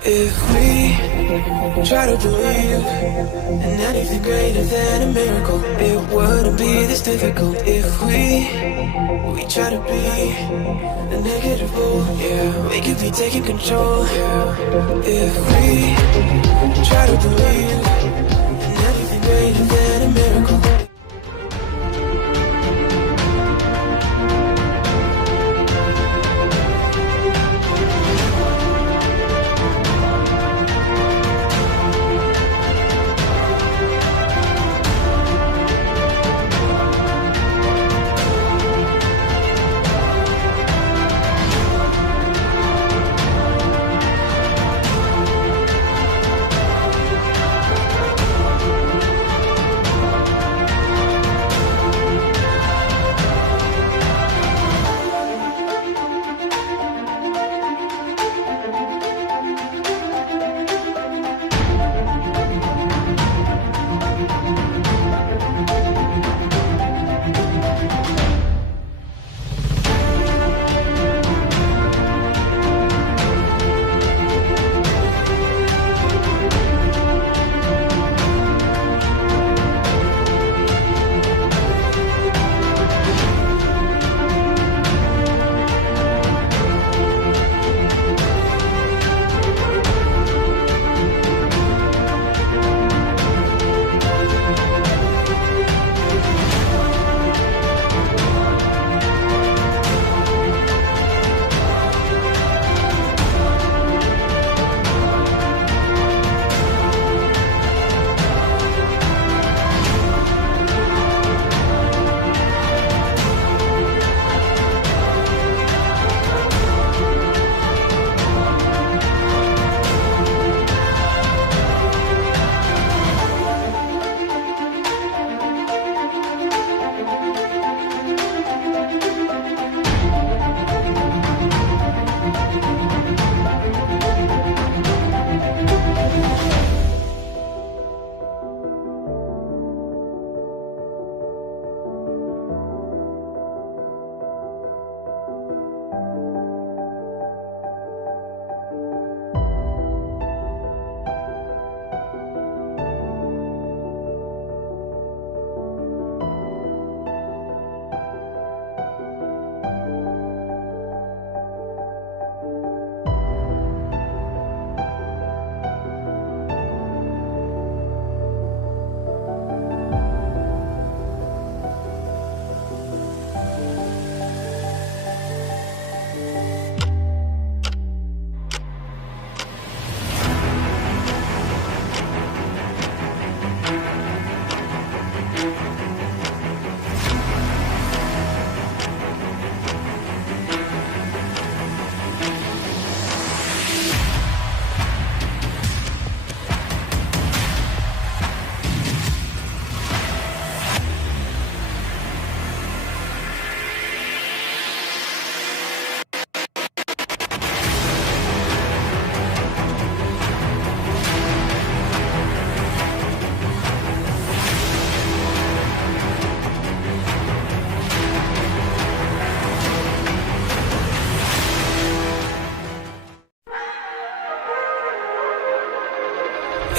If we try to believe in anything greater than a miracle, it wouldn't be this difficult. If we try to be the negative pole, yeah, we could be taking control, yeah. If we try to believe in anything greater than a miracle.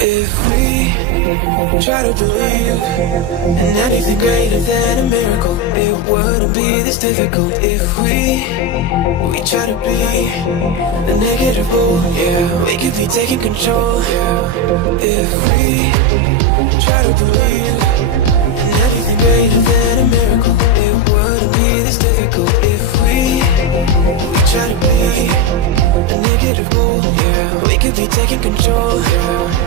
If we try to believe in anything greater than a miracle, it wouldn't be this difficult. If we try to be the negative pole, yeah, we could be taking control, yeah. If we try to believe in anything greater than a miracle, it wouldn't be this difficult. If we try to be the negative pole, yeah, we could be taking control, yeah.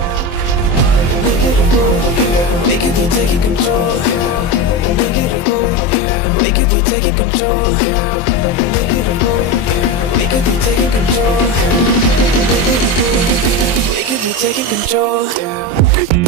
Negative pole, yeah, we could be taking control, yeah. Negative pole, yeah, we could be taking control, yeah. Negative pole, yeah, we could be taking control, yeah. Negative pole, yeah, we could be taking control, yeah.